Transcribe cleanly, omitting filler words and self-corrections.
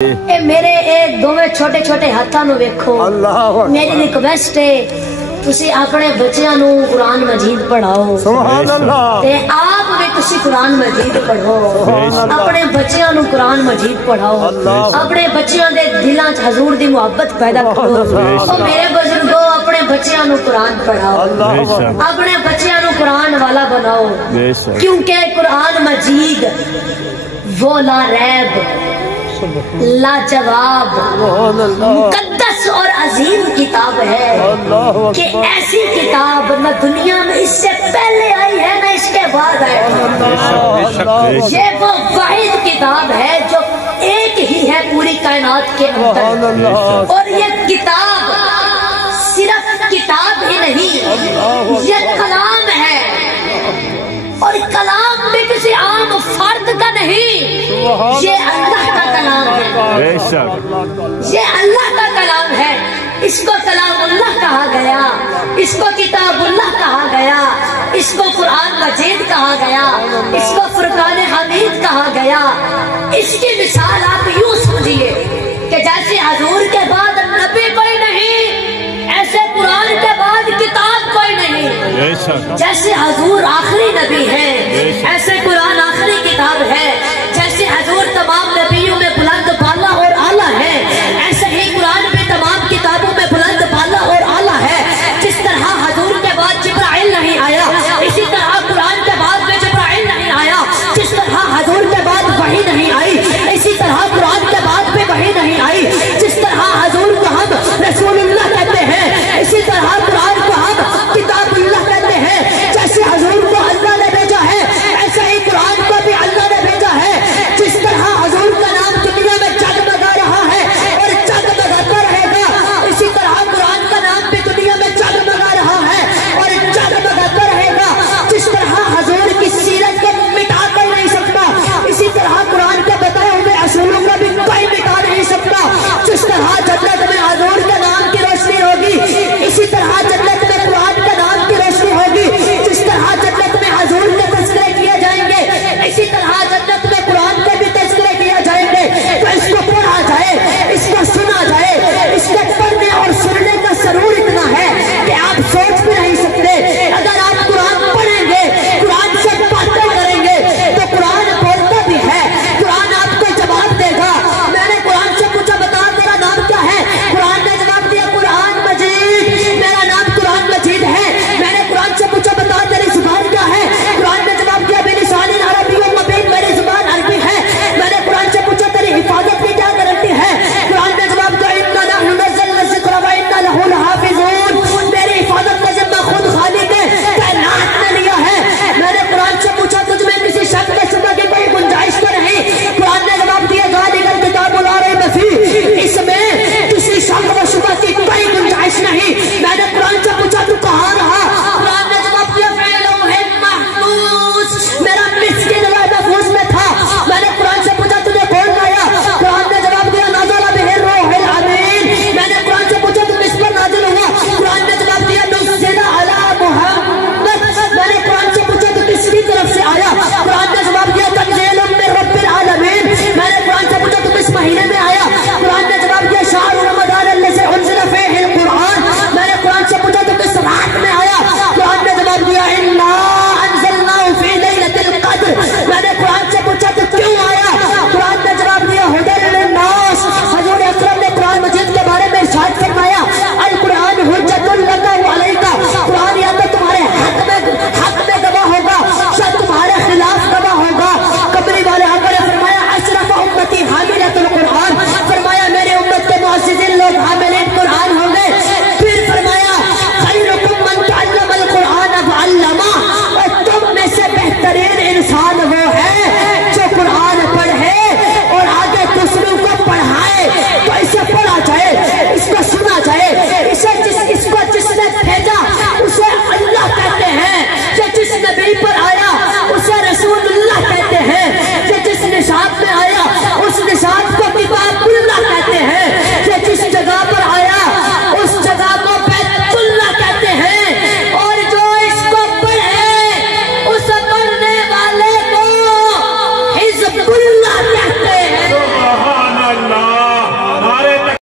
ए मेरे दोवे छोटे छोटे हाथों नूं वेखो। मेरी रिक्वेस्ट है तुसी अपने बच्चों नूं कुरान मजीद पढ़ाओ। सुभान अल्लाह। ते आप भी तुसी कुरान मजीद पढ़ो। अपने बच्चों नूं कुरान मजीद पढ़ाओ। अपने बच्चों दे दिलां च हजूर दी मुहब्बत पैदा करो। ओ मेरे बुजुर्गो अपने बच्चों नूं कुरान पढ़ाओ। अपने बच्चों नूं कुरान वाला बनाओ, क्योंकि कुरान मजीद वो ला रैब लाजवाब मुकद्दस और अजीम किताब है कि ऐसी किताब न दुनिया में इससे पहले आई है न इसके बाद आई। ये वो वाहिद किताब है जो एक ही है पूरी कायनात के अंदर। और ये किताब सिर्फ किताब ही नहीं, ये कलाम है। और कलाम भी किसी आम फर्द का नहीं, ये अल्लाह का कलाम है। ये अल्लाह का कलाम है। इसको कलामुल्लाह कहा गया, इसको किताबुल्लाह कहा गया, इसको कुरान मजीद कहा गया, इसको फुरकान हमीद कहा गया। इसकी मिसाल आप यूं समझिए कि जैसे हजूर के बाद नबी कोई नहीं, ऐसे कुरान के बाद किताब कोई नहीं। जैसे हजूर आखिरी नबी है, ऐसे कुरान आखिरी किताब है। जैसे हजूर तमाम नबियों में बुलंद बाला और आला है, ऐसे ही कुरान भी तमाम किताबों में बुलंद बाला और आला है। जिस तरह हजूर के बाद जिब्राइल नहीं आया, इसी तरह कुरान के बाद में जिब्राइल नहीं आया। जिस तरह हजूर के बाद वही नहीं आई, इसी तरह कुरान के बाद भी वही नहीं आई। जिस तरह हजूर को हम रसूलुल्लाह कहते हैं, इसी तरह कुरान को हम किताबुल्लाह कहते हैं। जैसे हजूर को अल्लाह ने भेजा है, ऐसे ही कुरान को भी अल्लाह ने भेजा है। जिस तरह हजूर का नाम दुनिया में जगमगा रहा है और जगमगाता रहेगा, इसी तरह कुरान का नाम भी दुनिया में जगमगा रहा है और जगमगाता रहेगा। जिस तरह हजूर की सीरत को मिटा कर नहीं सकता, इसी तरह कुरान के बताए हुए असूलों को भी कोई मिटा नहीं सकता। जिस तरह जन्नत में हजूर के नाम की रोशनी होगी, इसी तरह जन्नत में कुरान के नाम की रोशनी होगी। जिस तरह जन्नत में हजूर के तज़किरे किए जाएंगे, इसी तरह जन्नत में कुरान के भी तज़किरे किए जाएंगे। तो इसको पढ़ा जाए, इसको सुना जाए। इसके पढ़ने और सुनने का सरूर इतना है कि आप सोच भी नहीं सकते। अगर आप कुरान पढ़ेंगे, कुरान से बातें करेंगे, तो कुरान बोलता भी है, कुरान आपको जवाब देगा। मैंने कुरान से पूछा, बता तेरा नाम क्या है? कुरान ने जवाब दिया कुरान मजीद, मेरा नाम कुरान मजीद है। मैंने कुरान से पूछा, बता तेरी जुबान क्या है? कुरान ने जवाब दिया बिलिसानिन अरबिय्युम मुबीन, मेरी जुबान अरबी है। मैंने कुरान से पूछा, तेरी हिफाजत की क्या गारंटी है? कुरान ने जवाब दिया इन्ना नहनु नज़्ज़लना ज़िक्र व इन्ना लहु लहाफ़िज़ून, मेरी हिफाजत का जिम्मा खुद खालिक कायनात ने लिया है। मैंने कुरान से पूछा, तुझ में किसी शक व शुबह की कोई गुंजाइश तो नहीं? कुरान ने जवाब दिया ज़ालिकल किताबु ला रैब फ़ीह, इसमें किसी शक व शुबह की कोई गुंजाइश नहीं। मैंने कुरान से पूछा, तू कहाँ रहा? कुरान ने जवाब दिया फ़िलौहिल महफूज़, मेरा मिस्किन लौह महफूज़ में था। मैंने कुरान से पूछा, तुझे कौन लाया? कुरान ने जवाब दिया नज़ला बिही रूहुल अमीन। मैंने कुरान से पूछा, तू किस पर नाज़िल हुआ? कुरान ने जवाब दिया नुज़्ज़िला अला मुहम्मद। मैंने कुरान से पूछा, तू किसकी तरफ से आया? कुरान ने जवाब दिया तंज़ीलुम मिन रब्बिल आलमीन। मैंने कुरान से पूछा, तू किस महीने में आया? कुरान ने जवाब दिया शहर रमज़ान अल्लज़ी उन्ज़िला फ़ीहिल कुरान। मैंने कुरान से पूछा, तू किस रात में आया? कुरान ने जवाब दिया इन्ना अंज़लनाहु फ़ी लैलतिल क़द्र। मैंने कुरान से पूछा, तू क्यों आया? कुरान ने जवाब दिया हुदल लिन्नास। हजूर अकरम ने कुरान मजीद के बारे में इरशाद फरमाया अल कुरान हुज्जतुल लका व अलैका, कुरान या तो तुम्हारे हक में गवाह होगा या तुम्हारे खिलाफ गवाह होगा। कबरी वाले आका ने फरमाया अशरफ उम्मती हामिलतुल कुरान,